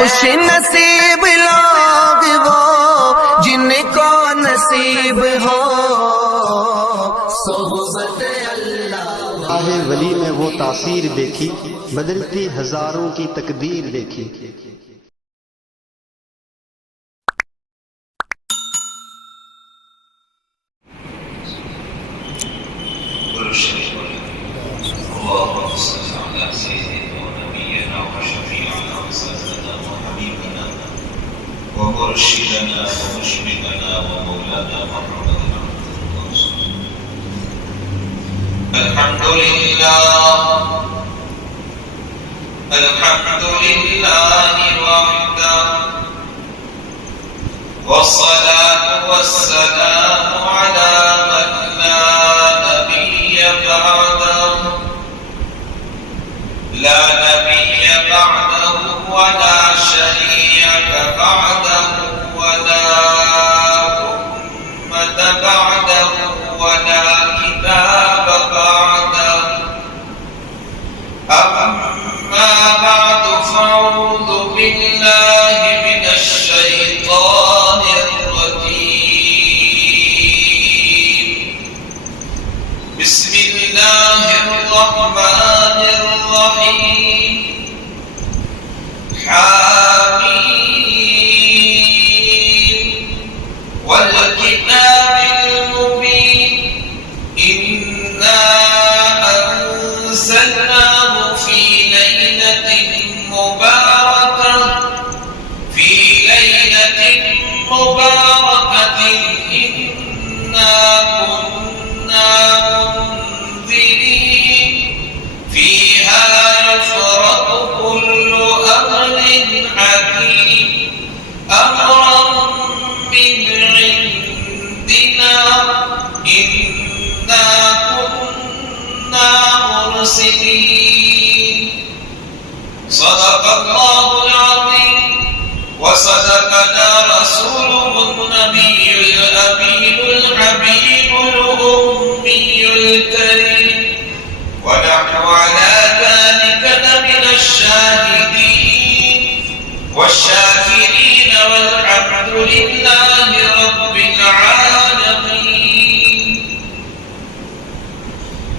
خوش نصیب لوگ وہ جن کو نصیب ہو صحبت اللہ۔ راہ ولی میں وہ تاثیر دیکھی، بدلتی ہزاروں کی تقدیر دیکھی۔ اللهم صل على سيدنا ونبينا وشفيعنا وسندنا وحبيبنا ومرشدنا ومشفقنا ومولانا محمد الحمد لله وحده والصلاة والسلام على من لا نبي بعده ولا شريعة بعده ولا أمة بعده ولا كتاب بعده أما بعد فأعوذ بالله من الشيطان الرجيم بسم الله الرحمن الرحيم حميم والكتاب المبين إنا أنزلناه في ليلة مباركة إنا كنا منذرين فيها يفرق كل أمر حكيم أمرا من عندنا إنا كنا مرسلين صدق الله العظيم وصدقنا رسوله النبي الأمين الحبيب الأمي الكريم ونحن على ذلك لمن الشاهدين والشاكرين والحمد لله رب العالمين۔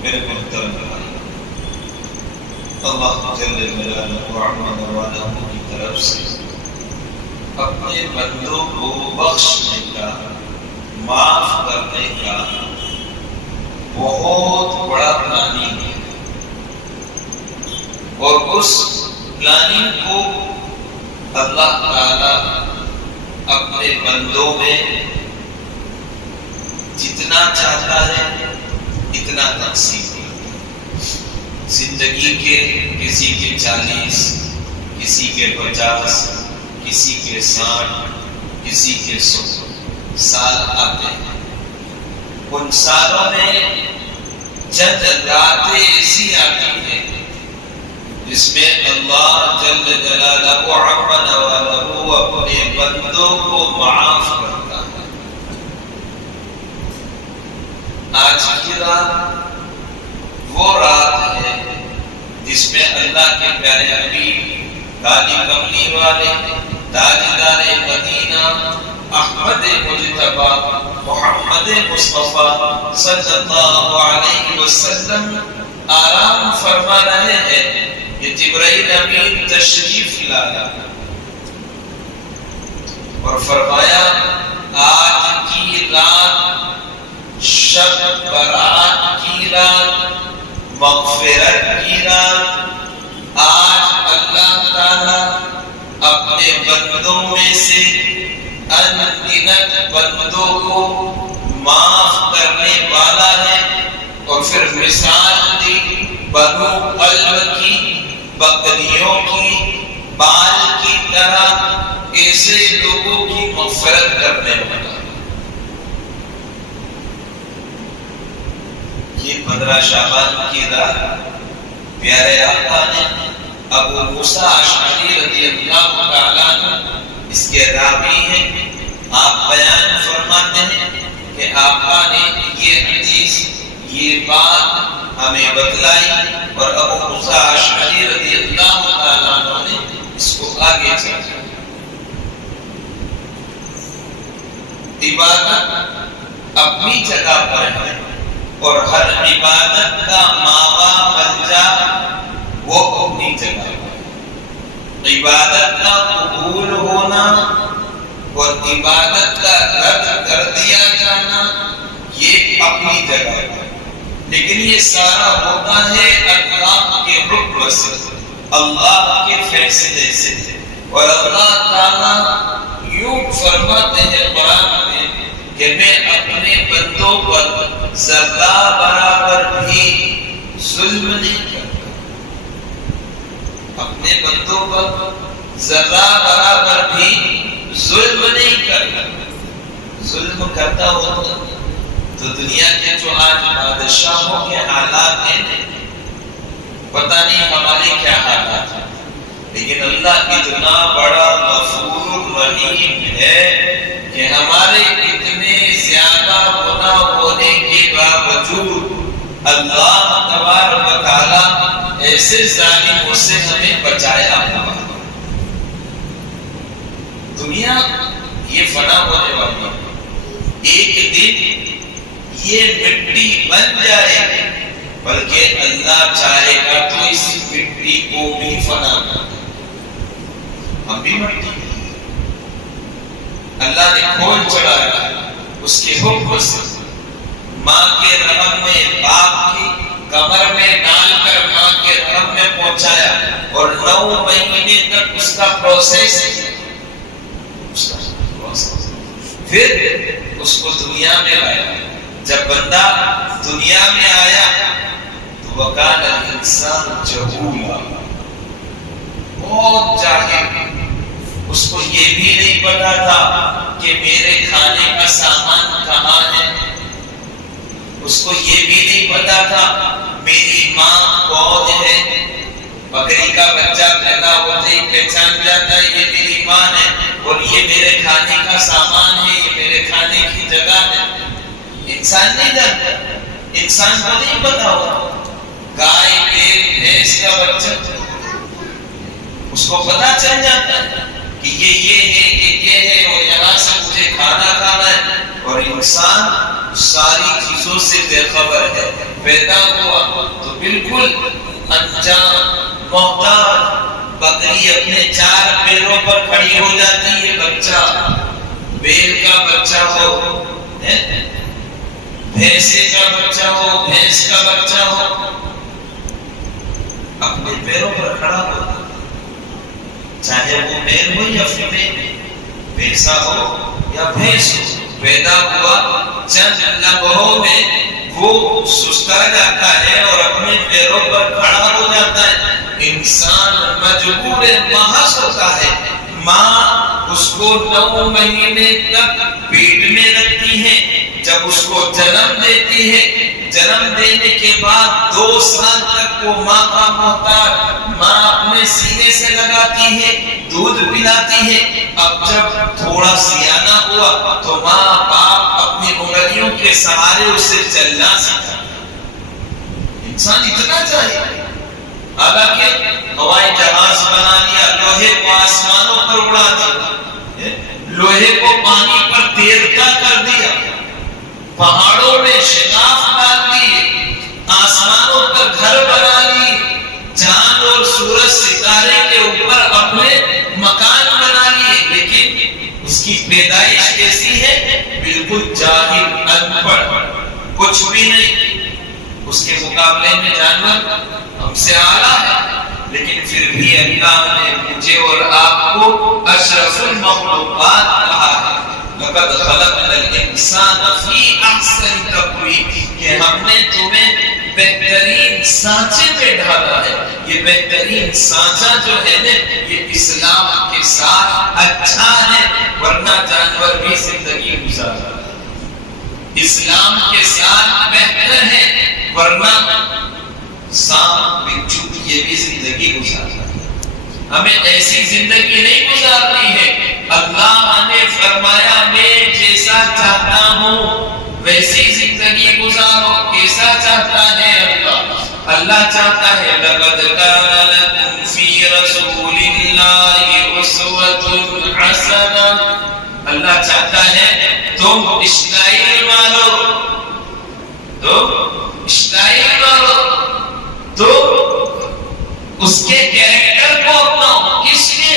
میرے محترم بھائی، اللہ جل جلالہ وعظم جلالہ کی طرف سے اپنے بندوں کو بخشنے کا، معاف کرنے کا بہت بڑا پلاننگ ہے، اور اس پلاننگ کو اللہ تعالی اپنے بندوں میں جتنا چاہتا ہے اتنا تقسیم کرتا ہے۔ زندگی کے کسی کے 40، کسی کے 50، کسی کے 60، کسی کے 100 سال آتے ہیں۔ ان سالوں میں چند راتیں ایسی آتی ہیں جس میں اللہ جل جلالہ وعظم جلالہ اپنے بندوں کو معاف کرتا ہے۔ آج کی رات وہ رات ہے جس میں اللہ کے پیارے حبیب داڑھی کملی والے تاجدار مدینہ احمد مجتبی محمد مصطفیٰ صلی اللہ علیہ وسلم آرام فرما رہے ہیں کہ جبرائیل امین تشریف لایا اور فرمایا آج کی رات شب برات کی رات، مغفرت کی رات، آج اللہ تعالی اپنے بندوں میں سے انگنت بندوں کو معاف کرنے والا ہے۔ اور پھر مثال دی بنو قلب کی، بکریوں کی بال کی طرح ایسے لوگوں کی مغفرت کرنے والا۔ یہ 15 شعبان کی رات پیارے آقا نے ابو موسیٰ اشعری رضی اللہ تعالیٰ عنہ اس کے راوی ہیں، آپ بیان فرماتے ہیں کہ آقا نے یہ حدیث، یہ بات ہمیں بتلائی اور ابو موسیٰ اشعری رضی اللہ تعالیٰ عنہ نے اس کو آگے چل جائے. عبادت اپنی جگہ پر ہے اور ہر عبادت کا ماوا منجا وہ اپنی جگہ پر. عبادت کا قبول ہونا اور عبادت کا رد کر دیا جانا یہ اپنی جگہ پر، لیکن یہ سارا ہوتا ہے اللہ کے حکم سے، اللہ کے فیصلے سے. اور اللہ تعالیٰ یوں فرماتے ہیں قرآن میں کہ میں اپنے بندوں پر ذرہ برابر بھی ظلم نہیں کرتا. اپنے بندوں پر ذرہ برابر بھی ظلم نہیں کرتا. ظلم کرتا ہوتا تو دنیا کے جو آج بادشاہوں کے حالات ہیں پتہ نہیں ہمارے کیا حالات ہیں، لیکن اللہ اتنا بڑا غفور الرحیم ہے کہ ہمارے اتنے زیادہ گناہ ہونے کے باوجود اللہ تبارک و تعالیٰ ایسے ظالموں سے ہمیں بچایا ہوا. دنیا یہ فنا ہونے والی ہے، ایک دن یہ مٹی بن جائے گی، بلکہ اللہ چاہے گا تو اس مٹی کو بھی فنا کر دے. ہم بھی مٹی اللہ نے کھول چڑھایا اس کے حکم سے. ماں کے رحم میں باپ کی کمر میں ڈال کر ماں کے رحم میں پہنچایا اور 9 مہینے تک اس کا پروسیس پھر اس کو دنیا میں لایا. جب بندہ دنیا میں آیا تو وکان الانسان جہولا، بہت جاہل. اس کو یہ بھی نہیں پتا تھا کہ میرے کھانے کا سامان کہاں ہے. اس کو یہ بھی نہیں پتا تھا میری ماں کون ہے. بکری کا بچہ پیدا ہوتے ہی پہچان جاتا ہے یہ میری ماں ہے اور یہ میرے کھانے کا سامان ہے، یہ میرے کھانے کی جگہ ہے. انسان نہیں جانتا، انسان کو نہیں پتا ہوتا. گائے بیل بھینس کا بچہ اس کو پتا چل جاتا ہے کہ یہ ہے، یہ ہے اور یہاں سے مجھے کھانا کھانا ہے. اور انسان ساری چیزوں سے بے خبر ہے. پیدا ہوا تو بالکل انجان محتاج. بکری اپنے 4 پیروں پر کھڑی ہو جاتی ہے، بچہ بیل کا بچہ ہو، بھینسے کا بچہ ہو، بھینس کا بچہ ہو، اپنے پیروں پر کھڑا ہوتا، چاہے وہ میل ہو یا فیمیل، بھینسا ہو یا بھینس ہو. پیدا ہوا چند لمحوں میں وہ سستا جاتا ہے اور اپنے پیروں پر کھڑا ہو جاتا ہے. انسان مجبور محض ہوتا ہے. ماں اس کو 9 مہینے تک پیٹ میں رکھتی ہے. جب اس کو جنم دیتی ہے، جنم دینے کے بعد 2 سال تک وہ ماں کا محتاج. ماں اپنے سینے سے لگاتی ہے، دودھ پلاتی ہے. اب جب تھوڑا سیانہ ہوا تو ماں باپ اپنی انگلیوں کے سہارے اسے چلنا سکھا. انسان اتنا چاہیے. حالانکہ ہوائی جہاز بنا لیا، لوہے کو آسمانوں پر اڑا دیا، لوہے کو پانی پر تیرتا کر دیا، پہاڑوں میں شگاف ڈال دیے، آسمانوں پر گھر بنا لیے، چاند اور سورج ستارے کے اوپر اپنے مکان بنا لیے. لیکن اس کی پیدائش کیسی ہے؟ بالکل جاہل، ان پڑھ، کچھ بھی نہیں. اس کے مقابلے میں جانور ہم سے اعلیٰ ہے، لیکن پھر بھی اللہ نے مجھے اور آپ کو اشرف المخلوقات کہا ہے. لقد خلقنا الانسان فی احسن تقویم، کہ ہم نے تمہیں بہترین سانچے میں ڈھالا ہے. یہ بہترین سانچہ جو ہے نا یہ اسلام کے ساتھ اچھا ہے، ورنہ جانور بھی زندگی گزارتا ہے. اسلام کے ساتھ بہتر ہے، ورنہ سانپ بچھو یہ بھی زندگی گزارتا ہے. ہمیں ایسی زندگی نہیں گزارنی ہے. اللہ نے فرمایا میں جیسا چاہتا ہوں ویسی زندگی گزارو. کیسا چاہتا ہے اللہ؟ اللہ چاہتا ہے لقد کان لکم فی رسول اللہ اللَّهِ أُسْوَةٌ حَسَنَةٌ. اللہ چاہتا ہے تم اسٹائل مارو، تم اسٹائل مارو، تو اس کے کیریکٹر کو اپناؤ. کس کے؟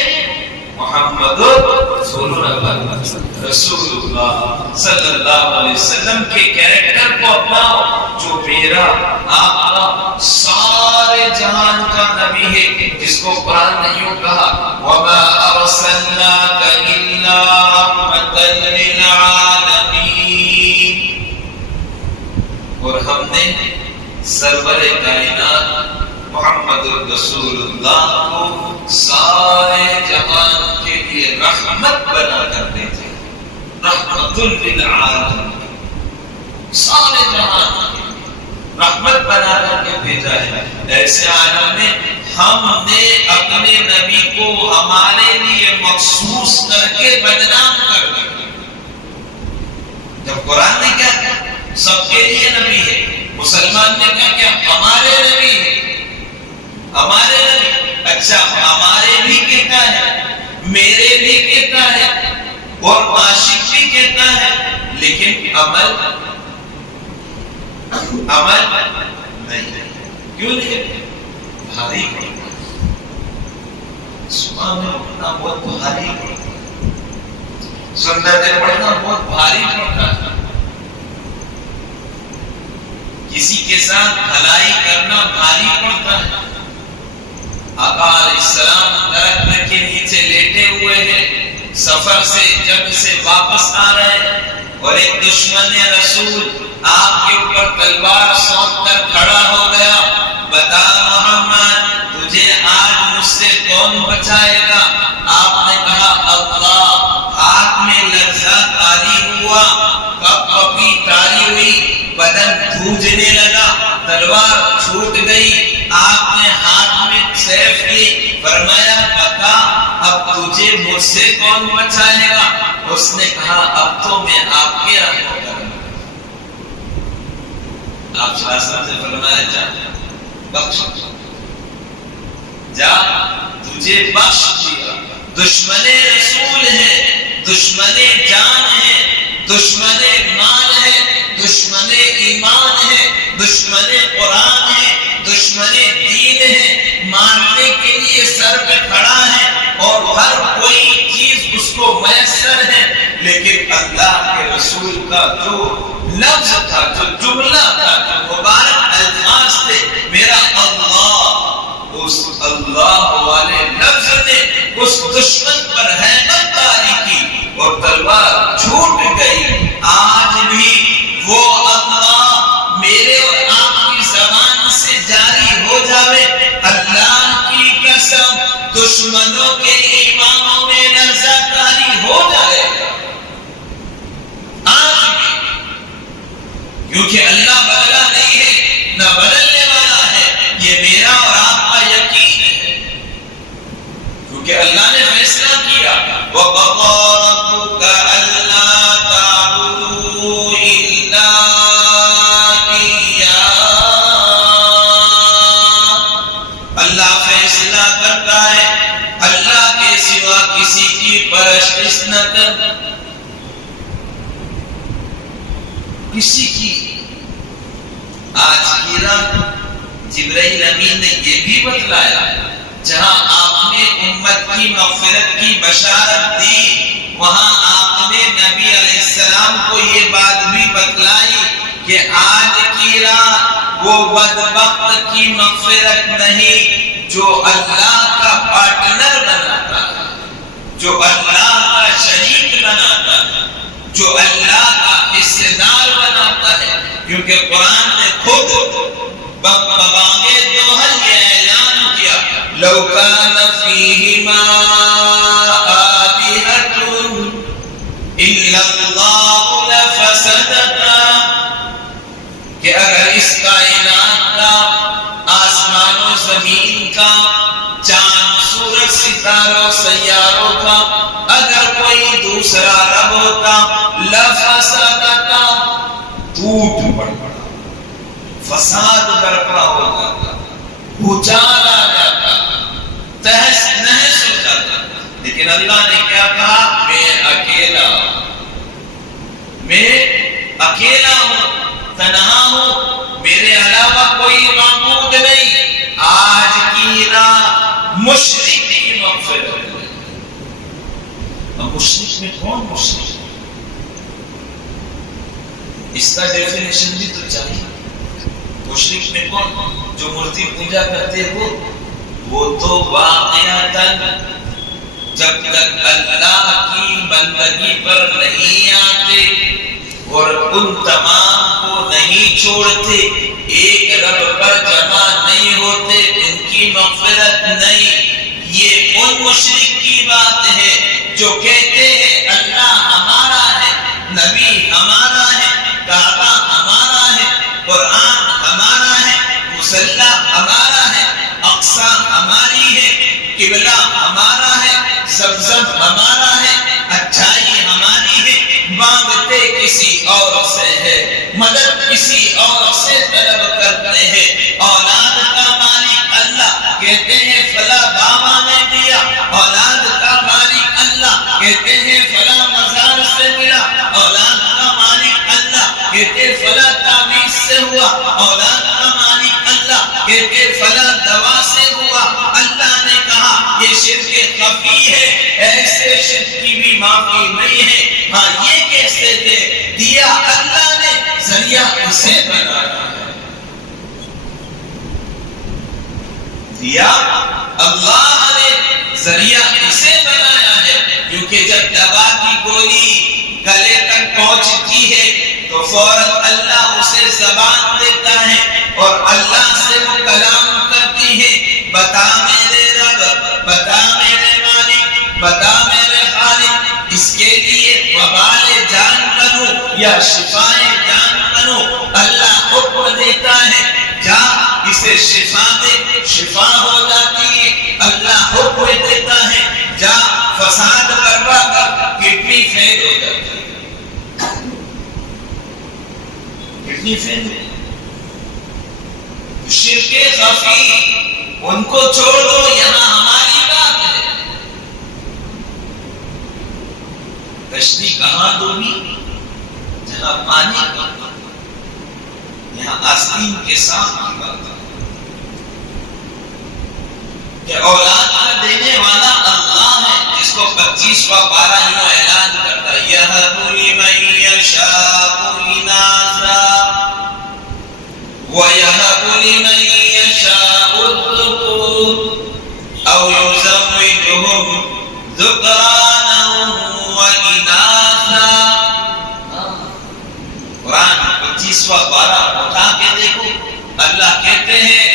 محمد رسول اللہ صلی اللہ علیہ وسلم کے کیریکٹر کو اپناؤ، جو میرا آپ کا سارے جہان کا نبی ہے، جس کو قرآن نے یوں کہا وَمَا أَرْسَلْنَاكَ إِلَّا رَحْمَةً لِّلْعَالَمِينَ. اور ہم نے سرور کائنات محمد رسول اللہ کو سارے جہان کے لیے رحمت بنا کر بھیجا. رحمت للعالمین، سارے جہان کے لیے رحمت بنا کر کے بھیجا ہے. ایسے عالم میں ہم نے اپنے نبی کو ہمارے لیے مخصوص کر کے بدنام کر دیا. جب قرآن نے کیا کہا سب کے لیے نبی ہے، مسلمان نے کہا کیا ہمارے نبی ہے، ہمارے نبی. اچھا ہمارے بھی کہتا ہے، میرے بھی کہتا ہے، اور عاشق بھی کہتا ہے، لیکن عمل نہیں. کیوں نہیں؟ بھاری پڑتا ہے. صبح میں اٹھنا بہت بھاری پڑتا ہے، سنتیں پڑھنا بہت بھاری پڑتا ہے، کسی کے ساتھ بھلائی کرنا بھاری پڑتا ہے. آقا علیہ السلام درخت کے نیچے لیٹے ہوئے ہیں، سفر سے جنگ سے واپس آ رہے ہیں، اور ایک دشمن رسول آپ کے اوپر تلوار سونپ کر کھڑا ہو گیا. بتا محمد تجھے آج مجھ سے کون بچائے گا؟ آپ نے کہا اللہ. ہاتھ میں لرزہ طاری ہوا، کپی طاری ہوئی، بدن بھوجنے لگا، تلوار چھوٹ گئی. آپ نے ہاتھ میں سیف لی، فرمایا بتا اب تجھے مجھ سے کون بچائے گا؟ اس نے کہا اب تو میں آپ کے رحم کروں. آپ صلی اللہ علیہ وسلم سے فرمایا جا بخش، جا تجھے بخش دیا. دشمن رسول ہے، دشمن جان ہے، دشمن مال ہے، دشمن ایمان ہے، دشمن قرآن ہے، دشمن دین ہے، ماننے کے لیے سر پہ کھڑا ہے اور ہر کوئی چیز اس کو میسر ہے. لیکن اللہ کے رسول کا جو لفظ تھا، جو جملہ تھا، جو مبارک الفاظ تھے، میرا اللہ، اس اللہ والے لفظ نے اس دشمن پر ہیبت طاری کی اور تلوار چھوٹ گئی. آج بھی وہ اللہ میرے اور آپ کی زبان سے جاری ہو جاوے، اللہ کی قسم دشمنوں کے ایمانوں میں لرزہ طاری ہو جائے گا آج بھی. کیونکہ اللہ بدلا نہیں ہے، نہ بدلنے والا ہے. یہ میرا اور آپ کا یقین ہے، کیونکہ اللہ نے فیصلہ کیا وَقَضَىٰ رَبُّكَ أَلَّا تَعْبُدُوا إِلَّا إِيَّاهُ. اللہ فیصلہ کرتا ہے اللہ کے سوا کسی کی پرستش نہ کر، کسی کی. آج کی رات جبرائیل امین نے یہ بھی بتلایا، جہاں آپ نے امت کی مغفرت کی بشارت دی، وہاں آپ نے نبی علیہ السلام کو یہ بات بھی بتلائی کہ آج کی رات وہ بدبخت کی مغفرت نہیں جو اللہ کا پارٹنر بناتا ہے، جو اللہ کا شریک بناتا ہے، جو اللہ کا حصے دار بناتا ہے. کیونکہ قرآن نے خود بانگے دوہل یہ اعلان کیا لو کان فیہما آلہۃ الا اللہ لفسدتا، کہ اگر اس کائنات کا، آسمان و زمین کا، چاند سورج ستاروں سیاروں کا اگر کوئی دوسرا رب ہوتا لفسدتا، ٹوٹ پڑتا، فساد برپا ہو جاتا، بھوچال آ جاتا، تہس نہس ہو جاتا. لیکن اللہ نے کیا کہا؟ میں اکیلا ہوں، تنہا ہوں، میرے علاوہ کوئی معبود نہیں۔ آج کی رات مشرک کی مغفرت ہے۔ اب مشرک میں کون مشرک ہے؟ اس کا ڈیفینیشن بھی تو چاہیے۔ مشرک میں کون؟ جو مورتی پوجا کرتے ہو، وہ تو واقعتاً جب تک اللہ کی بندگی پر نہیں آتے اور ان تمام کو نہیں چھوڑتے، ایک رب پر جمع نہیں ہوتے، ان کی مغفرت نہیں۔ یہ ان مشرک کی بات ہے جو کہتے ہیں اللہ ہمارا ہے، نبی ہمارا ہے، کعبہ ہمارا ہے، قرآن ہمارا ہے، مصلی ہمارا ہے، اقصی ہماری ہے، قبلہ ہمارا ہے، زمزم ہمارا ہے، اچھائی ہماری ہے، مانگتے کسی اور سے ہے، مدد کسی اور سے طلب کرتے ہیں۔ اولاد کا مالک اللہ، کہتے ہیں فلاں بابا نے دیا۔ اولاد کا مالک اللہ، کہتے ہیں فلاں مزار سے ملا۔ اولاد کا مالک اللہ، کہتے فلاں تعویذ سے ہوا۔ اولاد کا مالک اللہ، کہتے فلاں دوا سے ہوا۔ اللہ نے کہا یہ شرک خفی ہے، ایسے شرک کی بھی معافی نہیں ہے۔ ہاں یہ کیسے دے دیا؟ اللہ نے ذریعہ اسے بنایا ہے، دیا اللہ نے ذریعہ اسے بنایا ہے، کیونکہ جب دوا کی گولی گلے تک پہنچتی ہے تو فوراً اللہ اسے زبان دیتا ہے اور اللہ سے وہ کلام کرتی ہے، بتا میرے رب، بتا میرے مالک، بتا میرے خالق، اس کے لیے وبال جان بنو یا شفائے جان بنو۔ اللہ حکم دیتا ہے جا اسے شفا دے، شفا ہو جاتی ہے۔ اللہ حکم دیتا ہے جا فساد برپا کر، کڈنی فیل ہو جاتی ہے، کڈنی فیل ہے۔ شرک خفی ان کو چھوڑ دو، یہاں ہماری بات ہے۔ کشتی کہاں ڈوبی؟ جہاں پانی کا، یہاں آستین کے ساتھ کی بات ہے کہ اولاد کا دینے والا اللہ ہے، جس کو 25واں پارہ یوں اعلان کرتا ہے یَهَبُ لِمَن يَشَاءُ إِنَاثًا وَيَهَبُ لِمَن يَشَاءُ الذُّكُورَ أَوْ يُزَوِّجُهُمْ ذُكْرَانًا وَإِنَاثًا۔ قرآن 25واں پارہ اٹھا کے دیکھو، اللہ کہتے ہیں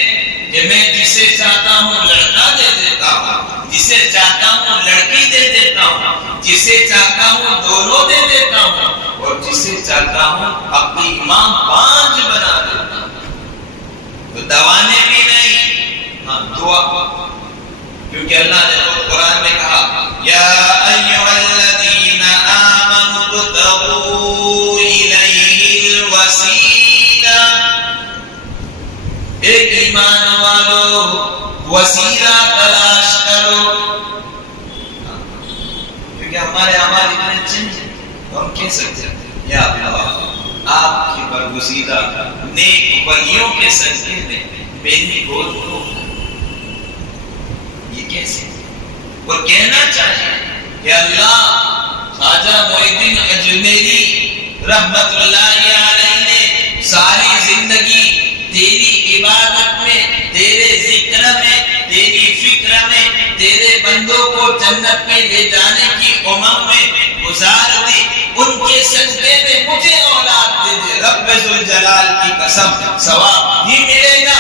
کہ میں جسے چاہتا ہوں لڑکا دے دیتا ہوں، جسے چاہتا ہوں لڑکی دے دیتا ہوں، جسے چاہتا ہوں دونوں دے دیتا ہوں، اور جسے چاہتا ہوں اپنی امام 5 بنا دیتا ہوں۔ تو دوانے بھی نہیں، ہاں دعا، کیونکہ اللہ نے قرآن میں کہا یا ایھا الذین آمنوا ابتغوا الیہ الوسیلہ، ایک ایمان والو وسیلہ تلاش کرو، کیونکہ ہمارے اعمال اتنے اچھے ہیں ہم کہہ سکتے ہیں یا اللہ آپ کی برگزیدہ نیک ولیوں کے صدقے میں میری گود کو، یہ کیسے؟ اور کہنا چاہیے کہ اللہ خواجہ معین الدین اجمیری رحمت اللہ علیہ نے ساری زندگی تیری عبادت میں، تیرے ذکر میں، تیری فکر میں، تیرے بندوں کو جنت میں لے جانے کی امنگ میں گزار دی۔ ان کے سجدے میں مجھے اولاد دے دے، رب ذوالجلال کی قسم ثواب بھی ملے گا،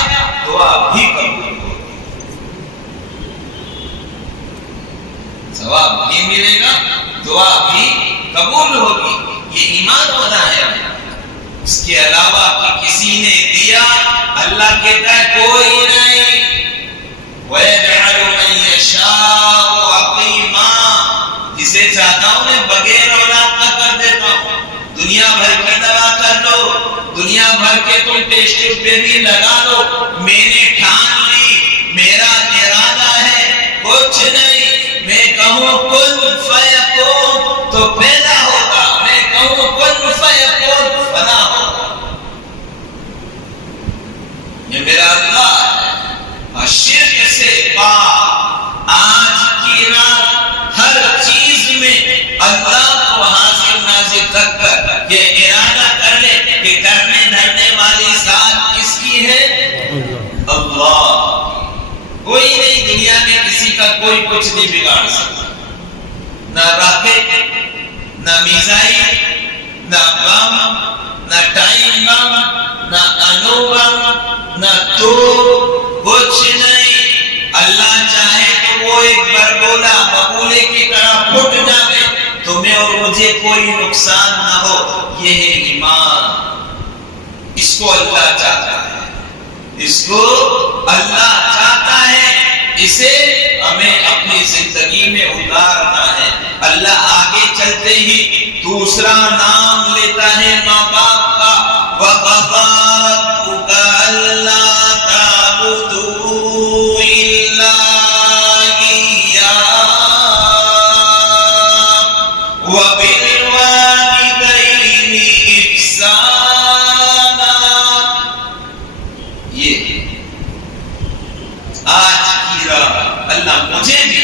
دعا بھی قبول ہوگی، ثواب بھی ملے گا، دعا بھی قبول ہوگی۔ یہ ایمان ہونا ہے۔ اس کے علاوہ کہ کسی نے دیا، اللہ کہتا ہے کوئی نہیں۔ وَيَجْعَلُ مَن يَشَاءُ عَقِيمًا، جسے چاہتا ہوں میں بغیر اولاد کا کر دیتا ہوں۔ دنیا بھر کی دوا کر لو، دنیا بھر کے تم ٹیسٹ پہ بھی لگا لو، میں نے ٹھان لی، میرا ارادہ ہے کچھ نہیں، میں کہوں کن فیکون تو پیدا ہوگا، میں کہوں کن فیکون فنا ہوگا۔ یہ میرا اللہ ہے، شرک سے پاک۔ آج کی رات ہر چیز میں اللہ کو حاضر ناظر رکھ کر یہ ارادہ کر لے کہ کرنے دھرنے والی ذات کس کی ہے؟ اللہ۔ کوئی نہیں دنیا میں کسی کا کوئی کچھ نہیں بگاڑ سکتا، نہ راکٹ، نہ میزائل، نہ بم، نہ ٹائم بم، نہ انو بم، نہ توپ، کچھ نہیں۔ اللہ چاہے تو وہ ایک برگولا بگولے کی طرح پھٹ جائے، تمہیں اور مجھے کوئی نقصان نہ ہو۔ یہ ہے ایمان، اس کو اللہ چاہتا ہے، اس کو اللہ چاہتا ہے، اسے ہمیں اپنی زندگی میں اتارنا ہے۔ اللہ آگے چلتے ہی دوسرا نام لیتا ہے ماں باپ کا، وَقَضَىٰ رَبُّكَ أَلَّا تَعْبُدُوا إِلَّا إِيَّاهُ وَبِالْوَالِدَيْنِ إِحْسَانًا۔ یہ آج کی رات اللہ مجھے بھی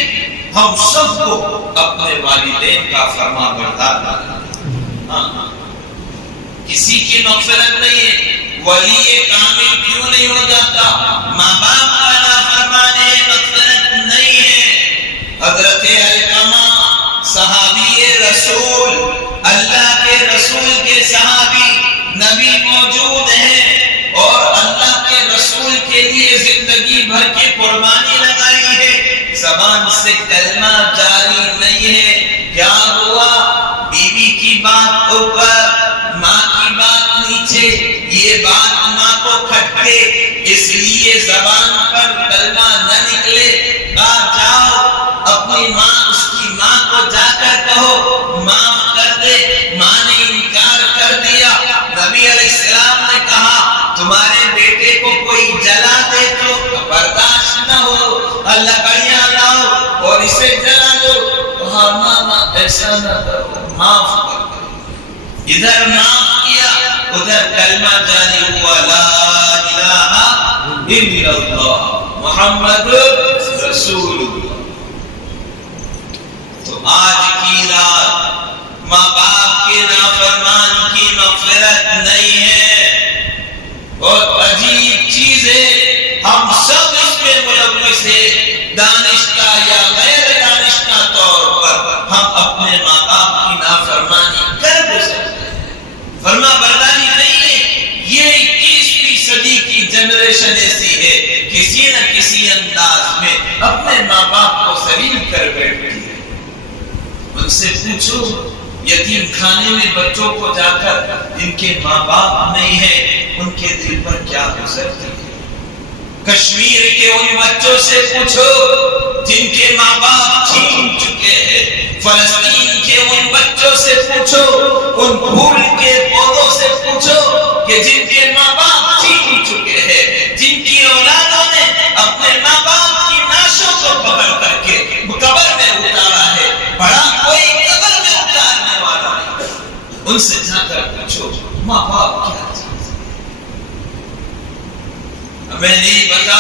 ہم سب کو اپنے والدین کا فرما بردار بنائے۔ کسی کی مغفرت نہیں ہے، ولی کامل کیوں نہیں ہو جاتا؟ ماں باپ کا نافرمان ہے، مغفرت نہیں ہے۔ حضرت علقمہ صحابی رسول، اللہ کے رسول کے صحابی، نبی موجود ہیں اور اللہ کے رسول کے لیے زندگی بھر کی قربانی لگائی ہے، زبان سے کلمہ جاری نہیں ہے۔ کیا ہوا؟ بیوی کی بات اوپر، ماں کی بات نیچے، یہ بات ماں کو کھٹکے، اس لیے زبان پر کلمہ نہ نکلے۔ کہا جاؤ اپنی ماں، اس کی ماں کو جا کر کہو معاف کر دے۔ ماں نے انکار کر دیا۔ نبی علیہ السلام نے کہا تمہارے بیٹے کو کوئی جلا دے تو برداشت نہ ہو، لکڑیاں لاؤ اور اسے جلا دو۔ ہاں ماں ایسا نہ کرو، معاف کر دو۔ ادھر معاف کیا، ادھر کلمہ جاری ہوا، لا الہ الا اللہ محمد رسول اللہ۔ تو آج کی رات ماں باپ کے نافرمان کی مغفرت نہیں ہے۔ بہت عجیب چیز ہے، ہم سب اس پہ ملوث ہیں، دانشتہ یا غیر دانشتہ طور پر ہم اپنے ماں باپ کی نافرمانی کر گزرتے ہیں۔ فرما برداری نہیں ہے۔ یہ 21ویں صدی کی جنریشن ایسی ہے، کسی نہ کسی انداز میں اپنے ماں باپ کو ذلیل کر بیٹھتی ہے۔ ان سے پوچھو، یتیم خانے میں بچوں کو جا کر جن کے ماں باپ نہیں ہیں، ان کے دل پر کیا گزرتی ہے؟ کشمیر کے ان بچوں سے پوچھو جن کے ماں باپ چھین چکے ہیں، فلسطین کے ان بچوں سے پوچھو، ان پھول کے پودوں سے پوچھو کہ جن کے ماں باپ چھین چکے ہیں، جن کی اولادوں نے اپنے ماں باپ کی نعشوں کو پکڑ کر کے قبر میں اتارا ہے، بڑا کوئی قبر میں اتارنے والا نہیں۔ ان سے جا کر پوچھو ماں باپ کیا چیز ہے؟ ہمیں نہیں پتا۔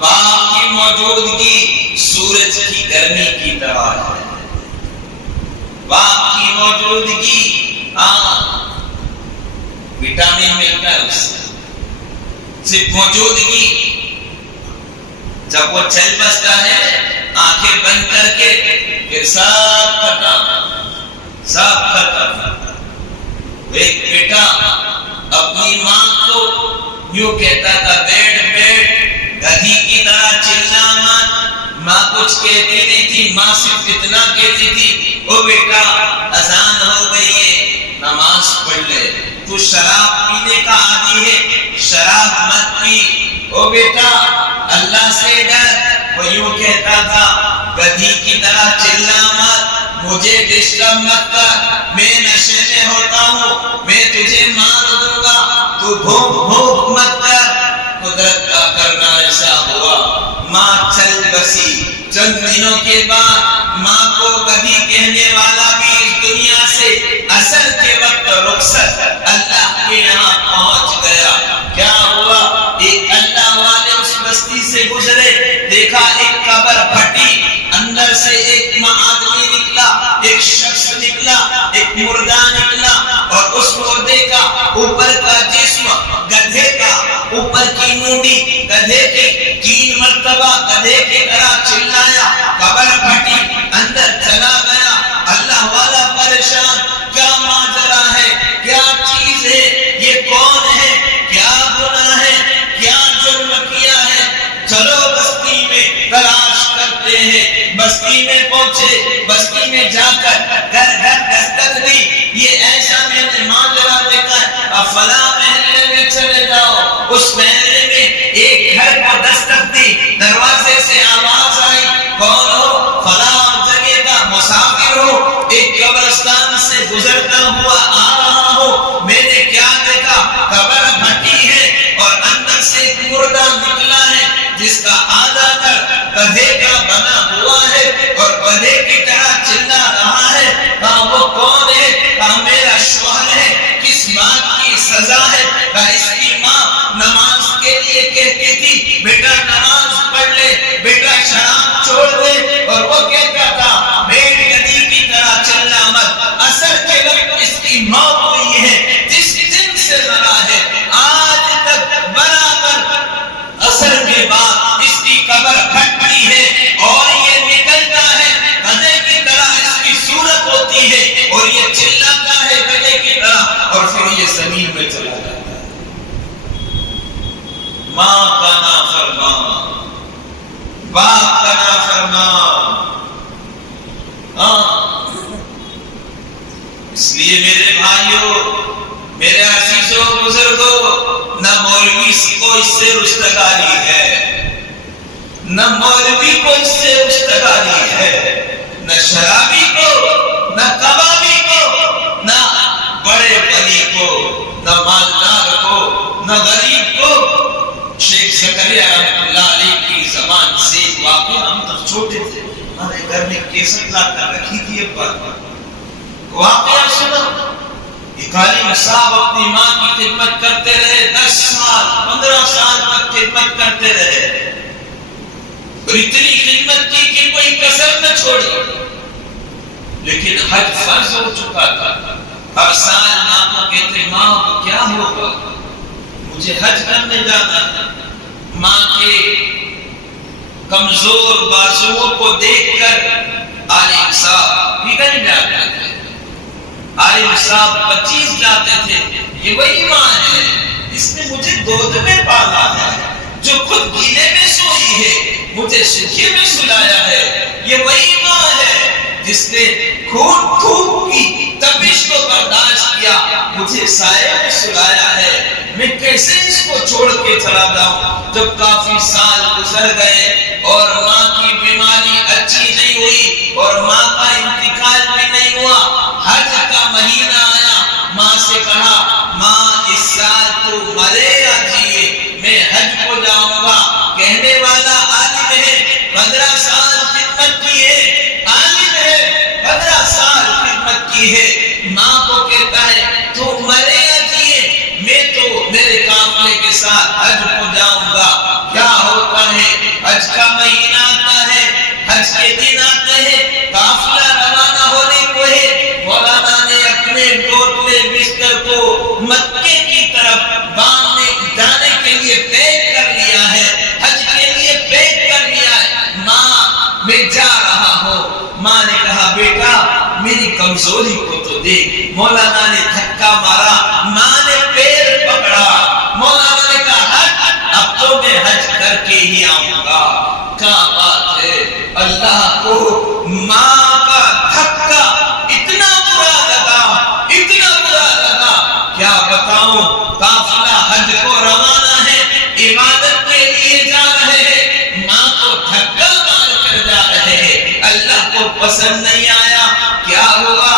باپ کی موجودگی سورج کی گرمی کی طرح ہے، باپ کی موجودگی وٹامن ملتا ہے اس سے، صرف موجودگی۔ جب وہ چل بستا ہے آنکھیں بند کر کے پھر سب ختم۔ ایک بیٹا اپنی ماں کو یوں کہتا تھا، بیٹھ بیٹھ، گدھی کی طرح چلنا مت۔ ماں کچھ کہتی نہیں تھی، ماں صرف اتنا کہتی تھی، او بیٹا اذان ہو گئی ہے، نماز پڑھ لے۔ تو شراب پینے کا عادی ہے، شراب مت پی۔ او بیٹا اللہ سے ڈر۔ وہ یوں کہتا تھا، گدھی کی طرح چلنا مت، مجھے ڈسٹرب مت کر، میں نشے میں ہوتا ہوں، میں تجھے مار دوں گا، تو بھوک بھوک مت کر۔ قدرت کا کرنا ایسا ہوا، ماں چل بسی۔ چند دنوں کے بعد ماں کو کبھی کہنے والا بھی اس دنیا سے اصل کے وقت رخصت اللہ کے یہاں پہنچ گیا. کیا ہوا؟ ایک اللہ والے اس بستی سے گزرے، دیکھا ایک قبر پھٹی، اندر سے ایک آدمی نکلا، ایک شخص نکلا، ایک مردہ نکلا، اور اس مردے کا اوپر کا جسم گدھے کا، اوپر کی مونڈی گدھے کی، 3 مرتبہ گدھے کی طرح چلایا، قبر پھٹی، اندر چلا گیا. اللہ والا پریشان، کیا ماجرا ہے، کیا چیز ہے، یہ کون ہے، کیا گناہ ہے، کیا جرم کیا ہے؟ چلو بستی میں تلاش کرتے ہیں. بستی میں پہنچے، بستی میں جا کر گھر گھر دستک دی. یہ ایسا میں نے ماجرا دیکھا ہے، اب فلاں محلے میں چلے جاؤ. اس محلے میں ایک گھر کو دستک دی، دروازے سے آواز آئی، کون ہو؟ فلاں جگہ کا مسافر ہو، ایک قبرستان سے گزرتا ہوا آ رہا ہو. میں نے کیا دیکھا؟ قبر پھٹی ہے اور اندر سے ایک مردہ نکلا ہے جس کا آدھا گھر گدھے کا بنا ہوا ہے اور گدھے کی طرح چلا رہا ہے. کہا وہ کون ہے؟ کہا میرا شوہر ہے. کس بات کی سزا ہے؟ کہا اس کی ماں نماز کے لیے کہتی تھی بیٹا نماز پڑھ لے، بیٹا شراب چھوڑ دے، اور وہ کہتا تھا بھیڑ گدھی کی طرح چلنا مت. اثر کے وقت اس کی موت ہوئی ہے، جس دن سے مرا ہے آج تک برابر اثر کے بعد اس کی قبر پھٹتی ہے اور یہ نکلتا ہے گدھے کی طرح، اس کی صورت ہوتی ہے اور یہ چلاتا ہے گدھے کی طرح اور پھر یہ زمین میں چلا جاتا ہے. ماں کا نافرمان، باپ کا نافرمان. اس لیے میرے بھائیوں، میرے عزیزوں، بزرگوں، نہ مولوی کو اس سے رشتگاری ہے، نہ مولوی کو اس سے رشتگاری ہے، نہ شرابی کو، نہ کبابی کو، نہ بڑے بلی کو، نہ مالدار کو، نہ غریب کو. شیخ زکریا رحمۃ اللہ علیہ کی زبان سے واقعہ، ہم تب چھوٹے تھے، ہمارے گھر میں کیسٹ لا کر رکھی تھی. ایک بار واقعہ سنا، ایک عالم صاحب اپنی ماں کی خدمت کرتے رہے، 10 سال 15 سال تک خدمت کرتے رہے، اور اتنی خدمت کی کہ کوئی کسر نہ چھوڑی. لیکن حج فرض ہو چکا تھا. ہر سال ماں کو کہتے، ماں کیا ہوگا، مجھے حج کرنے جانا ہے. ماں کے کمزور بازوؤں کو دیکھ کر عالم صاحب بگڑ جاتے تھے. عالم صاحب 25 جاتے تھے، یہ وہی ماں ہے جس نے مجھے گود میں پالا ہے، جو خود گیلے میں سوئی ہے، مجھے سکھے میں سلایا ہے. یہ وہی ماں ہے جس نے خون دھوپ کی تپش کو برداشت کیا، مجھے سائے میں سلایا ہے. میں کیسے اس کو چھوڑ کے چلا جاؤں؟ جب کافی سال گزر گئے اور ماں کی بیماری اچھی نہیں ہوئی اور ماں کا انتقال بھی نہیں ہوا، حج کا مہینہ آیا. ماں سے کہا، ماں اس سال تو مرے یا جیے میں حج کو جاؤں گا. کہنے والا عالم ہے، 15 سال خدمت کی ہے، عالم ہے، 15 سال خدمت کی ہے. ماں کو کہتا ہے تو مرے یا جیے، میں تو میرے قافلے کے ساتھ حج کو جاؤں گا. کیا ہوتا ہے؟ حج کا مہینہ آتا ہے، حج کے دن آتے ہیں، قافلہ روانہ ہونے کو ہے. مولانا نے اپنے ٹوٹلے بستر کو مکے کی طرف باندھنے جانے کے لیے پیک کر لیا ہے، حج کے لیے پیک کر لیا ہے. ماں میں جا رہا ہوں. ماں نے کہا بیٹا میری کمزوری کو تو دیکھ. مولانا نے دھکا مارا، ماں نے پیر پکڑا. مولانا نے کہا حج، اب تو میں حج کر کے ہی آؤں گا. کیا بات ہے! اللہ کو ماں کا دھکا اتنا برا لگا، اتنا برا لگا، کیا بتاؤں. قافلہ حج کو روانہ ہے، عبادت کے لیے جا رہے ہیں، ماں کو دھکا مار کر جا رہے ہیں. اللہ کو پسند نہیں آیا. کیا ہوا؟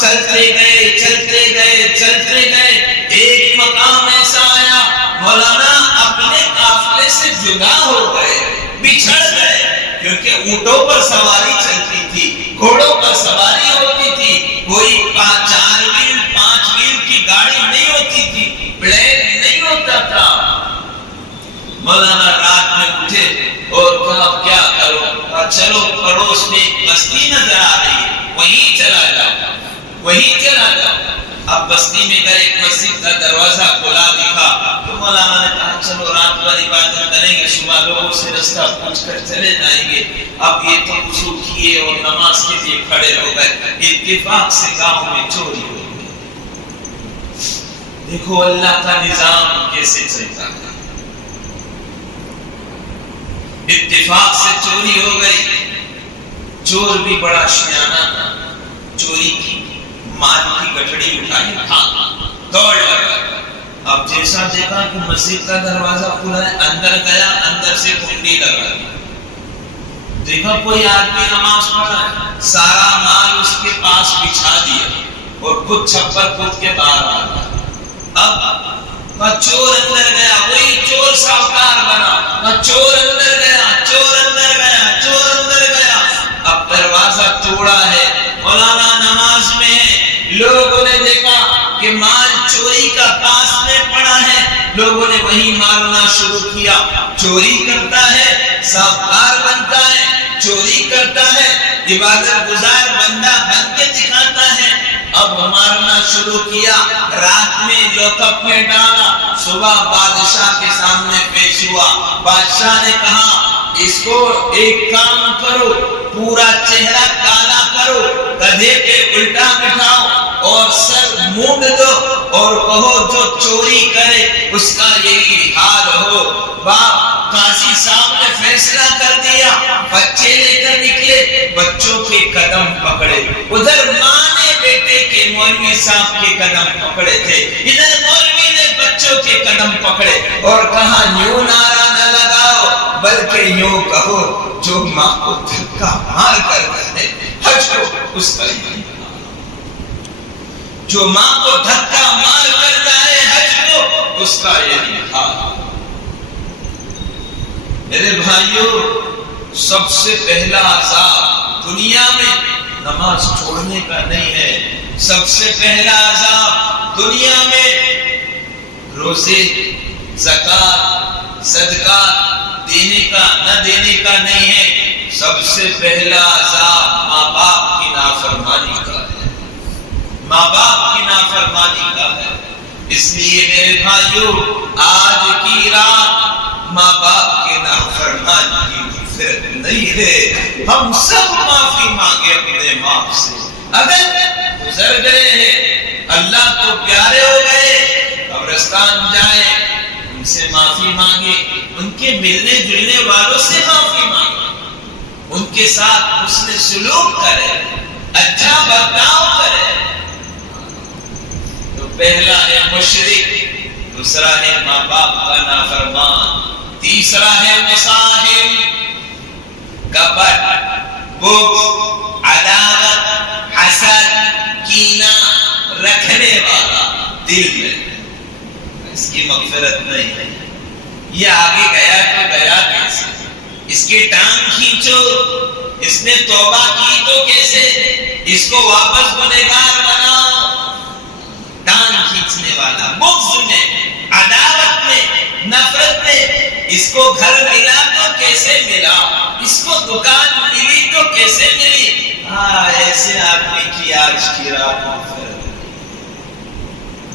چلتے گئے چلتے گئے چلتے گئے، ایک مقام ایسا آیا مولانا اپنے قافلے سے جدا ہو گئے، بچھڑ گئے، کیونکہ اونٹ اونٹوں پر سواری چلتی تھی، گھوڑوں پر سواری ہوتی تھی، کوئی 4 ویل 5 ویل کی گاڑی نہیں ہوتی تھی، پلین نہیں ہوتا تھا۔ مولانا رات میں اٹھے اور کہا کیا کرو، چلو پڑوس میں ایک بستی نظر آ رہی ہے، وہیں چلا جاؤ، وہیں چلا جاؤ۔ اب بستی میں گئے، ایک مسجد کا دروازہ کھلا دکھا تو مولانا نے کہا چلو رات بھر عبادت کریں گے، صبح لوگوں سے رستہ پوچھ کر چلے جائیں گے۔ اب یہ تو وضو کیے اور نماز کے لیے کھڑے ہو گئے، اتفاق سے گاؤں میں چوری ہو گئی۔ دیکھو اللہ کا نظام کیسے چلتا ہے، اتفاق سے چوری ہو گئی۔ چور بھی بڑا شیانہ تھا، چوری کی مال کی گٹھڑی اٹھائی، دوڑ لگا۔ اب جیسا دیکھا کہ مسجد کا دروازہ کھلا ہے، اندر گیا، اندر سے کنڈی لگا دی۔ دیکھا کوئی آدمی نماز پڑھا ہے، سارا مال اس کے پاس بچھا دیا اور خود چھپر کود کے باہر آ گیا۔ اب چور اندر گیا، وہی چور ساہوکار بنا، چور اندر گیا، چور اندر گیا، چور اندر گیا۔ اب دروازہ توڑا ہے، مولانا نماز میں ہے، لوگوں نے دیکھا کہ مال چوری کا پاس میں پڑا ہے، لوگوں نے وہی مارنا شروع کیا۔ چوری کرتا ہے، ساہوکار بنتا ہے، چوری کرتا ہے، عبادت گزار بندہ بن کے دکھاتا ہے۔ اب مارنا شروع کیا، رات میں لاک اپ میں ڈالا، صبح بادشاہ کے سامنے پیش ہوا۔ بادشاہ نے کہا اس کو ایک کام کرو، پورا چہرہ کالا کرو، گدھے پہ الٹا بٹھاؤ اور سر مونڈ دو اور کہو جو چوری کرے اس کا یہی حال ہو۔ باپ قاضی صاحب نے فیصلہ کر دیا، بچے لے کر نکلے، بچوں کے قدم پکڑے، ادھر ماں نے بیٹے کے مولوی صاحب کے قدم پکڑے تھے، ادھر مولوی نے بچوں کے قدم پکڑے اور کہا یوں نعرہ نہ لگاؤ بلکہ یوں کہو جو ماں کو دھکا مار کر گئے حج کو اس کا یہی حال، جو ماں کو دھکا مار کر جائے حج کو اس کا یہی حال۔ میرے بھائیوں، سب سے پہلا عذاب دنیا میں نماز چھوڑنے کا نہیں ہے، سب سے پہلا عذاب دنیا میں روزے، زکات، صدقات دینے کا نہ دینے کا نہیں ہے، سب سے پہلا عذاب ماں باپ کی نافرمانی کا ہے، ماں باپ کی نافرمانی کا ہے۔ اس لیے میرے بھائیوں، آج کی رات ماں باپ کے نافرمانی کی مغفرت نہیں ہے، ہم سب معافی مانگے اپنے باپ سے۔ اگر گزر گئے ہیں، اللہ کو پیارے ہو گئے، قبرستان جائیں، ان سے معافی مانگے، ان کے ملنے جلنے والوں سے معافی مانگے، ان کے ساتھ حسن سلوک کرے، اچھا برتاؤ کرے۔ تو پہلا ہے مشرک، دوسرا ہے ماں باپ کا نافرمان، تیسرا ہے مصاحب، کپٹ، بغض، عداوت، حسد، کینہ رکھنے والا دل میں، اس کی مغفرت نہیں ہے۔ یہ آگے گیا تو گیا کیسے؟ اس کی ٹانگ کھینچو، اس نے توبہ کی تو کیسے؟ اس کو واپس گنہگار بناؤ۔ ٹانگ کھینچنے والا، بغض میں، عداوت میں، نفرت میں، اس کو گھر ملا تو کیسے ملا، اس کو دکان ملی تو کیسے ملی؟ ایسے آدمی کی آج کی رات مغفرت۔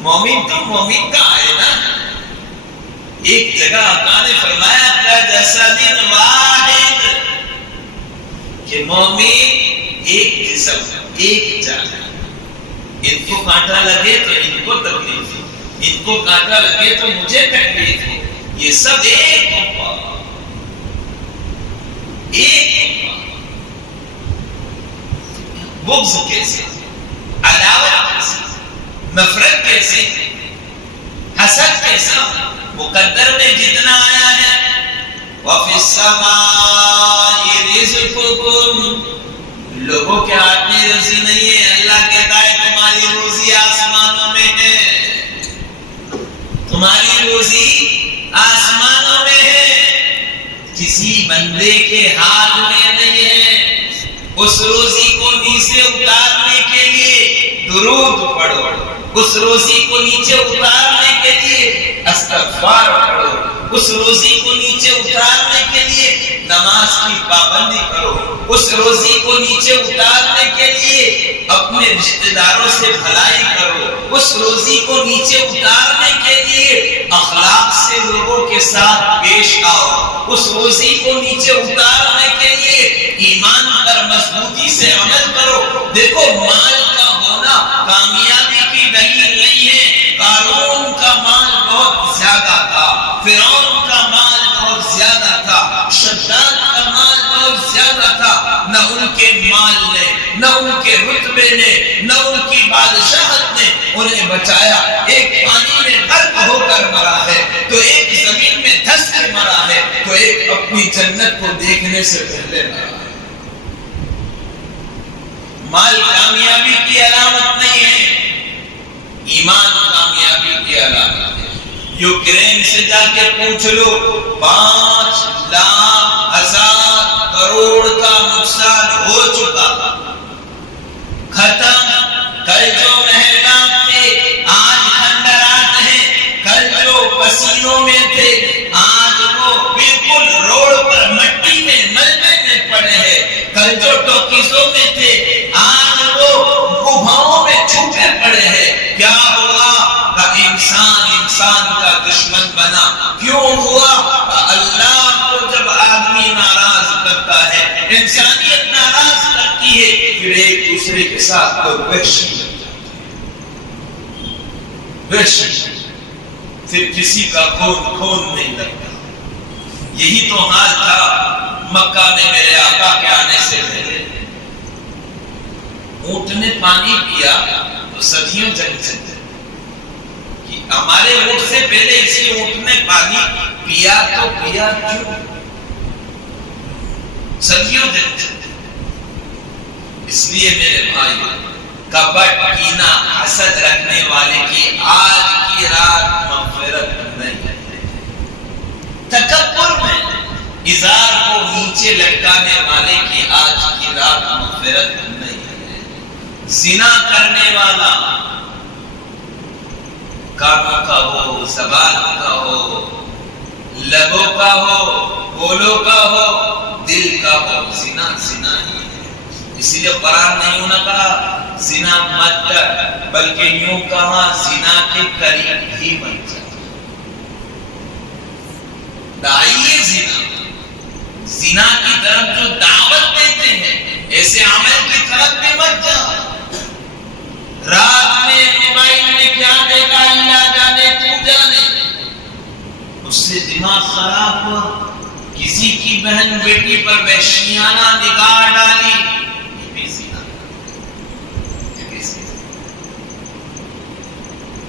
مومن تو مومن کا ہے نا۔ ایک جگہ آقا نے فرمایا کجسد واحد، کہ مومن ایک جسم، ایک جان، ان کو کانٹا لگے تو ان کو تکلیف ہو، ان کو کانٹا لگے تو مجھے تکلیف ہو، یہ سب ایک امت، ایک امت۔ بغض کیسے، عداوت کیسے، نفرت کیسے، حسد کیسا؟ مقدر میں جتنا آیا ہے وَفِي السَّمَاءِ رِزْقُكُمْ، لوگوں کے ہاتھ میں روزی نہیں ہے، اللہ کہتا ہے تمہاری روزی آسمانوں میں ہے، تمہاری روزی آسمانوں میں ہے، کسی بندے کے ہاتھ میں نہیں ہے۔ درود پڑھو، اس روزی کو نیچے اتارنے کے لیے استغفار پڑھو، اس روزی کو نیچے اتارنے کے لیے نماز کی پابندی کرو، اس روزی کو نیچے اتارنے کے لیے اپنے رشتہ داروں سے بھلائی کرو، اس روزی کو نیچے اتارنے کے لیے اخلاق سے لوگوں کے ساتھ پیش آؤ، اس روزی کو نیچے اتارنے کے لیے ایمان پر مضبوطی سے عمل کرو۔ دیکھو مال کا ہونا کامیابی کی دلیل نہیں ہے۔ قارون کا مال بہت زیادہ تھا، فرعون کا مال بہت زیادہ تھا، شداد کا مال بہت زیادہ تھا، نہ ان کے مال نے، نہ ان کے رتبے نے، نہ ان کی بادشاہت نے انہیں بچایا۔ ایک پانی میں غرق ہو کر مرا ہے، تو ایک زمین میں دھس کے مرا ہے، تو ایک اپنی جنت کو دیکھنے سے پہلے مرا ہے۔ مال کامیابی کی علامت نہیں ہے، ایمان کامیابی کی علامت ہے۔ یوکرین سے جا کے پوچھ لو، 5,00,000 کروڑ کا نقصان ہو چکا، ختم۔ کل جو محلات تھے آج کھنڈرات ہیں، کل جو پسینوں میں تھے آج وہ بالکل روڈ پر مٹی میں ملبے میں پڑے ہیں، کل جو ٹوکیزوں میں تھے آج وہ گفاؤں میں چھپے پڑے ہیں۔ کیا ہوا؟ انسان کا دشمن بنا۔ کیوں ہوا؟ اللہ کو جب آدمی ناراض کرتا ہے، انسانیت ناراض کرتی ہے، پھر ایک دوسرے کے ساتھ تو وحشی بن جاتا ہے، وحشی، پھر کسی کا خون نہیں لگتا۔ یہی تو حال تھا مکہ میں میرے آقا کے آنے سے پہلے۔ اونٹ نے پانی پیا تو صدیوں جنگ چلتے، ہمارے اونٹ سے پہلے اسی اونٹ نے پانی پیا تو پیا کیوں؟ صدیوں جنگ چلتے۔ اس لیے میرے بھائی، کپٹ، کینہ، حسد رکھنے والے کی آج کی رات مغفرت نہیں ہے۔ تکبر میں ازار کو نیچے لٹکانے والے کی آج کی رات مغفرت نہیں ہے۔ زنا کرنے والا کانوں کا ہو، زبان کا ہو، لبوں کا ہو، بولوں کا ہو، دل کا ہو، زنا زنا ہی ہے۔ اسی لیے قرآن نے یوں نہ کہا زنا مت کر، بلکہ یوں کہا زنا کے قریب ہی مت جا۔ داعیے زنا کی طرف جو دعوت دیتے ہیں، ایسے عمل کی طرف بھی مت جا۔ رات میں موبائل میں کیا دیکھا اللہ جانے، تو جانے، اس سے دماغ خراب ہوا، کسی کی بہن بیٹی پر وحشیانہ نگاہ ڈالی، یہ بھی زنا،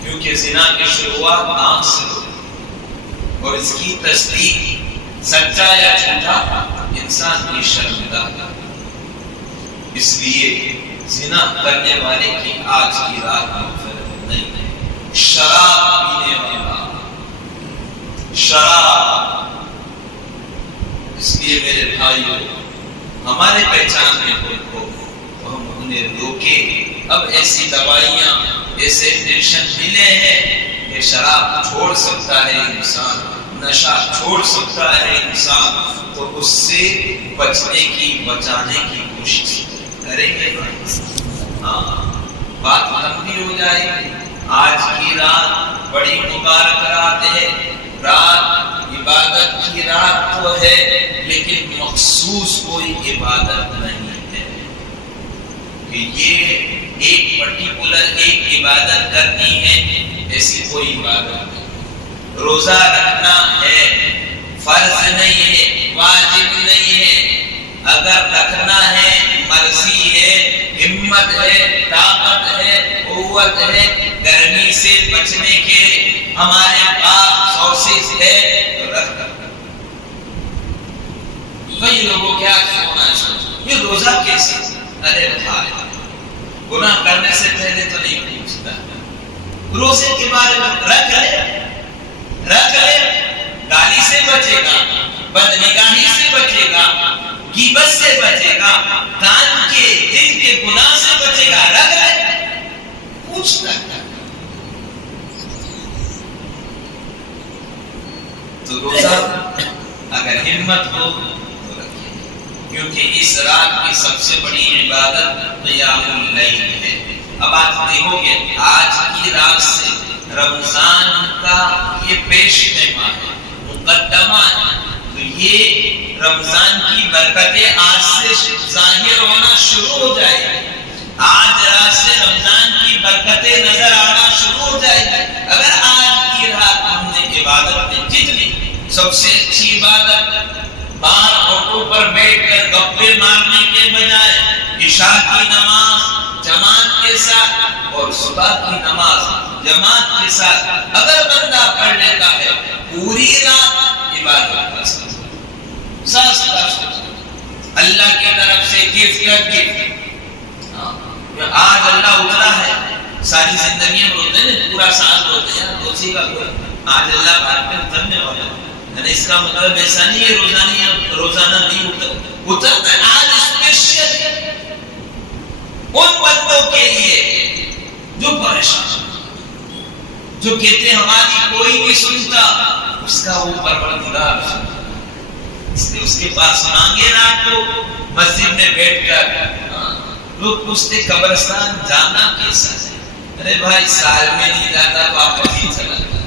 کیونکہ زنا کی شروعات آنکھ سے ہوتی ہے، اور اس کی تصدیق سچا یا جھوٹا انسان کی شرمندہ ہے۔ اس لیے زنا کرنے والے کی آج کی رات مغفرت نہیں ہے۔ شراب پینے والا، شراب، اس لیے میرے بھائیوں، ہمارے پہچان میں کوئی ہو تو ہم انہیں روکے۔ اب ایسی دوائیاں، ایسے انجیکشن ملے ہیں کہ شراب چھوڑ سکتا ہے انسان، نشہ چھوڑ سکتا ہے انسان، تو اس سے بچنے کی، بچانے کی کوشش کریں گے۔ ہاں، بات لمبی ہو جائے گی۔ آج کی رات بڑی مبارک رات ہے، رات عبادت کی رات تو ہے، لیکن مخصوص کوئی عبادت نہیں ہے کہ یہ ایک پرٹیکولر ایک عبادت کرنی ہے، ایسی کوئی عبادت نہیں۔ روزہ رکھنا ہے، فرض نہیں ہے، واجب نہیں ہے، اگر رکھنا ہے مرضی ہے، ہمت ہے، طاقت ہے، قوت ہے، گرمی سے بچنے کے ہمارے پاس سورسز ہے تو رکھ کر۔ کئی لوگوں کیا سونا ہے، یہ روزہ کیسے؟ ارے بھائی، گناہ کرنے سے پہلے تو نہیں پوچھتا، روزے کے بارے میں رکھ لے، گالی سے بچے گا، بدنگاہی سے بچے گا، غیبت سے بچے گا، کان کے دل کے گناہ سے بچے گا، رکھ لے۔ ہمت ہو تو رکھیں، کیونکہ اس رات کی سب سے بڑی عبادت قیام اللیل ہے۔ اب آپ دیکھو گے آج کی رات سے رمضان کا یہ پیش پیما ہے، مقدمہ ہے، تو یہ رمضان کی برکتیں آج سے ظاہر ہونا شروع ہو جائے گی۔ آج رات سے رمضان کی برکتیں نظر آنا شروع ہو جائے گی۔ اگر آج کی رات ہم نے عبادت میں جتنی سب سے اچھی عبادت بار آٹو پر بیٹھ کر گپے مارنے کے بجائے عشاء کی نماز جماعت کے ساتھ اور صبح کی نماز جماعت کے ساتھ اگر بندہ پڑھ لیتا ہے، پوری رات عبادت کا اللہ کی طرف سے گفٹ آج اللہ اترا ہے، ساری زندگی میں ہوتے ہیں پورا سال ہوتے ہیں روزی کا آج اللہ بات میں اترنے والا ہے، یعنی اس کا مطلب ایسا نہیں ہے روزانہ نہیں اترتا ہے، آج اسپیشل ان بندوں کے لیے جو پریشان، جو کہتے ہیں ہماری کوئی نہیں سنتا، اس کا وہ پروردگار سنتا، اس لیے اس کے پاس مانگے رات کو مسجد میں بیٹھ کر لوگ پوچھتے قبرستان جانا کیسا ہے؟ ارے بھائی سال میں نہیں جاتا تو آپ ابھی چلا جائے،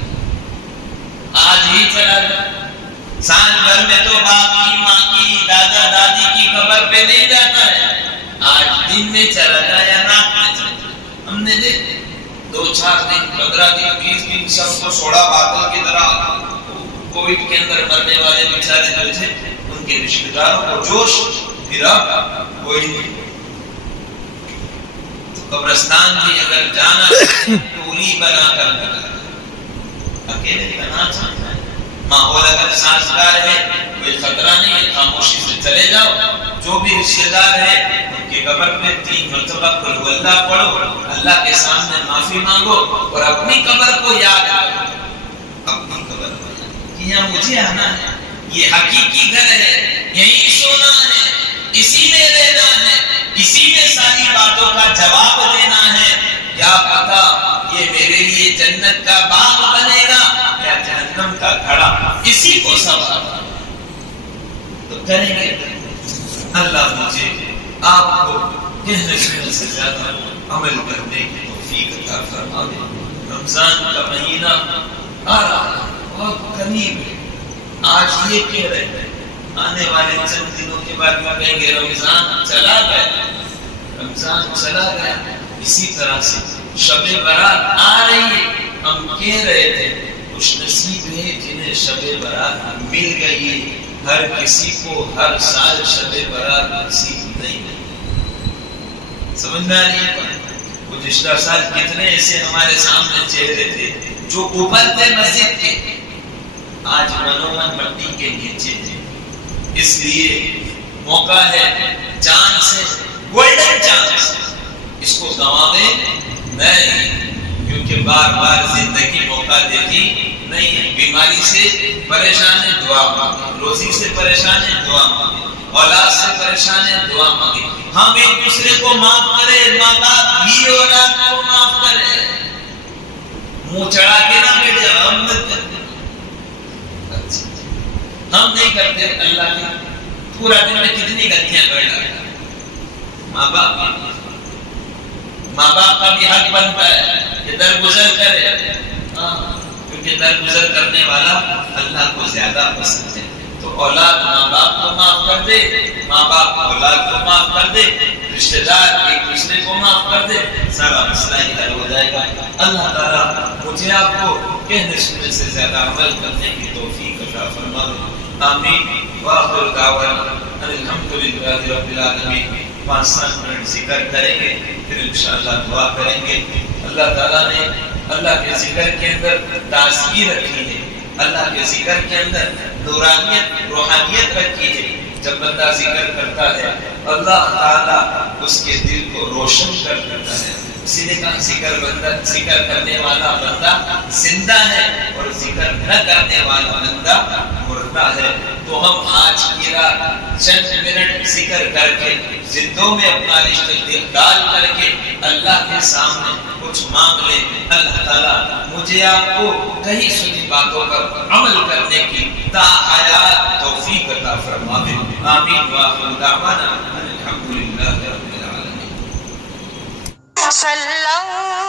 آج ہی چلا جائے، سال بھر میں تو باپ کی ماں کی دادا دادی کی قبر پہ نہیں جاتا ہے، آج دن میں چلا جائے یا رات میں چلا جائے۔ ہم نے دیکھے 2-4 دن 15 دن 20 دن سب کو چھوڑا بادل کی طرح، کووڈ کے اندر مرنے والے بیچارے جو تھے ان کے رشتہ داروں کو جوش پھرا کوئی نہیں۔ قبرستان بھی اگر جانا ٹولی بنا کر اکیلے جانا چاہتا ہے، ماحول اگر سازگار ہے کوئی خطرہ نہیں ہے، خاموشی سے چلے جاؤ، جو بھی رشتہ دار ہے ان کے قبر پہ 3 مرتبہ قل ہو اللہ پڑھو، اللہ کے سامنے معافی مانگو اور اپنی قبر کو یاد کرو، اپنی قبر کو یاد کہ یہاں مجھے آنا ہے، یہ حقیقی گھر ہے، یہی سونا ہے، اسی میں رہنا ہے، اسی میں ساری باتوں کا جواب دینا ہے، کیا پتا یہ میرے لیے جنت کا باغ بنے گا یا جہنم کا گھڑا، اسی کو سوال تو کریں گے۔ اللہ مجھے آپ کو کہنے سننے سے زیادہ عمل کرنے کی توفیق عطا فرما دے۔ رمضان کا مہینہ آ رہا ہے، بہت قریب ہے، آج یہ کہہ رہے ہیں آنے والے چند دنوں کے بعد کہیں گے رمضان چلا گیا، رمضان چلا گیا۔ اسی طرح سے شب برات آ رہی ہے، ہم کہہ رہے تھے خوش نصیب ہے جنہیں شب برات مل گئی ہے، ہر کسی کو ہر سال شب برات نصیب نہیں ہے۔ سمجھ میں آ رہی ہے؟ گزشتہ سال کتنے ایسے ہمارے سامنے چہرے تھے جو اوپر تھے مسجد کے، آج منومن مٹی کے نیچے تھے۔ اس لیے موقع ہے، چانس ہے، گولڈن چانس، اس کو گنواوے نہیں، کیونکہ بار بار زندگی موقع دیتی نہیں ہے۔ بیماری سے پریشان ہے دعا مانگے، روزی سے پریشان ہے دعا مانگے، اولاد سے پریشان ہے دعا مانگے۔ ہم ایک دوسرے کو معاف کرے، ماں باپ بھی اولاد کو معاف کرے، منہ چڑھا کے نہ بیٹھ جاؤ، ہم مت کرتے، ہم نہیں کرتے۔ اللہ نے پورا دن میں کتنی غلطیاں کر ڈالا، ماں باپ کا بھی حق بنتا ہے کہ درگزر کرے، کیونکہ درگزر کرنے والا اللہ کو زیادہ پسند ہے۔ تو اولاد ماں باپ کو معاف کر دے، ماں باپ اولاد کو معاف کر دے، رشتہ دار ایک دوسرے کو معاف کر دے، سارا مسئلہ ہی حل ہو جائے گا۔ اللہ تعالیٰ مجھے آپ کو کہنے سننے سے زیادہ عمل کرنے کی توفیق عطا فرما دے۔ آمین۔ وآخر دعوانا ان الحمدللہ رب العالمین۔ 5 منٹ ذکر کریں گے، پھر انشاءاللہ دعا کریں گے۔ اللہ تعالیٰ نے اللہ کے ذکر کے اندر تازگی رکھی ہے، اللہ کے ذکر کے اندر نورانیت روحانیت رکھی ہے۔ جب بندہ ذکر کرتا ہے اللہ تعالیٰ اس کے دل کو روشن کر دیتا ہے۔ اسی لیے کہا ذکر کرنے والا بندہ زندہ ہے اور ذکر نہ کرنے والا بندہ مردہ ہے۔ تو ہم آج کی رات چند منٹ ذکر کر کے زندوں میں اپنا رشتہ ڈال کر کے اللہ کے سامنے کچھ مانگ لیں۔ اللہ تعالیٰ مجھے آپ کو کہیں سنی باتوں پر عمل کرنے کی تا حیات توفیق عطا آمین وآخر دعوانا الحمدللہ رب العالمین. صلی اللہ